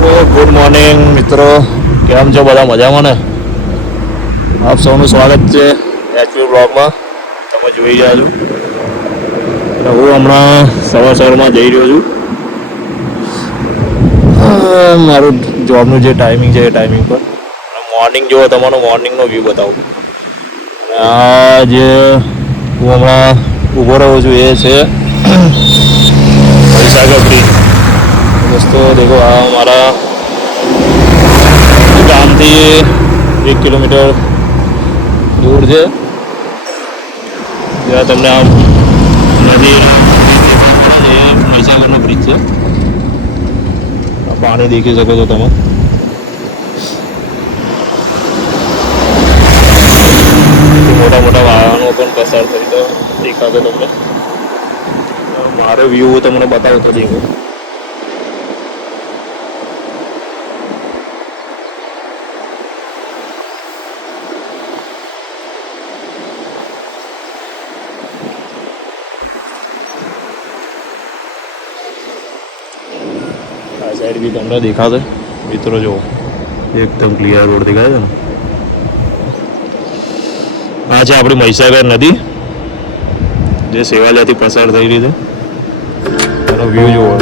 Good morning મિત્રો, કેમ છો બધા? મજામાં ને? આપ સૌનું સ્વાગત છે એચપી બ્લોગમાં. તમે જોઈ રહ્યા છો અને હું હમણાં સવારમાં જઈ રહ્યો છું મારું જોબનું જે ટાઈમિંગ છે એ ટાઈમિંગ પર. મોર્નિંગ જો તમારો મોર્નિંગનો વ્યૂ બતાવું. આ જે હું હમણાં ઊભો રહ્યો છું એ છે મહીસાગર બ્રિજ. दोस्तों देखो આ हमारा ગામથી 1 કિલોમીટર દૂર છે, જ્યાં તમને આમ નદી મહીસાગરનો બ્રિજ છે. આ પાણી દેખી શકો છો તમે. મોટા મોટા વાહનો પણ પસાર થઈ તો દેખાશે તમને. મારો વ્યૂ તમને બતાવું તો દેખો. આ સાઈડ બી તમને દેખાશે મિત્રો, જો એકદમ ક્લિયર રોડ દેખાય છે ને. આ છે આપણી મહીસાગર નદી જે સેવાલિયાથી પસાર થઈ રહી છે. એનો વ્યૂ જોવો.